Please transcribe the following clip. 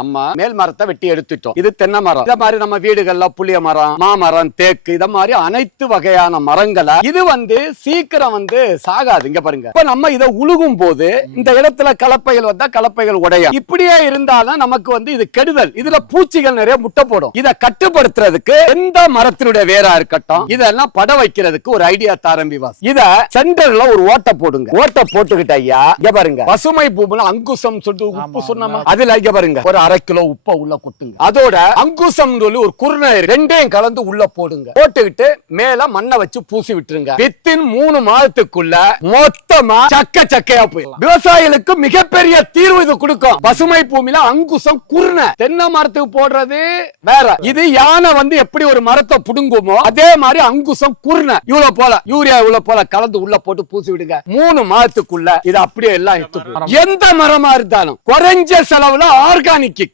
நம்ம மேல் மரத்தை வெட்டி எடுத்துட்டோம். இது தென்னை மரம். இத மாதிரி நம்ம வீடுகள்ல புளிய மரம் மாமரம் தேக்கு இத மாதிரி அனைத்து வகையான மரங்களை இது வந்து சீக்கிரம் வந்து சாகாது. இங்க பாருங்க. இப்ப நம்ம இதை உழுகும் போது இந்த இடத்துல கலப்பைகள் வந்தா கலப்பைகள் உடையும். இப்படியே இருந்தாலும் நமக்கு வந்து இது கெடுதல். இதுல பூச்சிகள் நிறைய முட்டை போடும் இதை கட்டுப்படுத்துறதுக்கு எந்த மரத்தினுடைய வேரா இருக்கட்டும் இதெல்லாம் பட வைக்கிறதுக்கு ஒரு ஐடியா தாரம்பி வாஸ் இத சென்டர்ல ஒரு ஓட்டை போடுங்க. ஓட்டை போட்டுக்கிட்ட ஐயா இங்க பாருங்க. பசுமை பூமியில அங்குசம் சொல்லிட்டு உப்பு சொன்னோமா அதுல இங்க பாருங்க. ஒரு அரை கிலோ உப்பை உள்ள கொட்டுங்க. அதோட அங்குசம் ஒரு குருணை ரெண்டையும் கலந்து உள்ள போடுங்க. போட்டுக்கிட்டு மேல மண்ணை வச்சு பூசி விட்டுருங்க. வித்தின் மூணு மாதத்துக்குள்ள மொத்தமா சக்க சக்கையா போயிடலாம். விவசாயிகளுக்கு மிகப்பெரிய தீர்வு இது கொடுக்கும். பசுமை பூமியில அங்குசம் குருணை. தென்னை மரத்துக்கு போடுறது வேற. இது யானை வந்து எப்படி ஒரு மரத்தை புடுங்குமோ அதே மாதிரி அங்குசம் குருணை. இவ்வளவு போல யூரியா இவ்வளவு போல கலந்து உள்ள போட்டு பூசி விடுங்க. மூணு மாதத்துக்குள்ள இது அப்படியே எல்லாம் போயிடும். எந்த மரமா இருந்தாலும் குறைஞ்ச செலவுல ஆர்கானிக்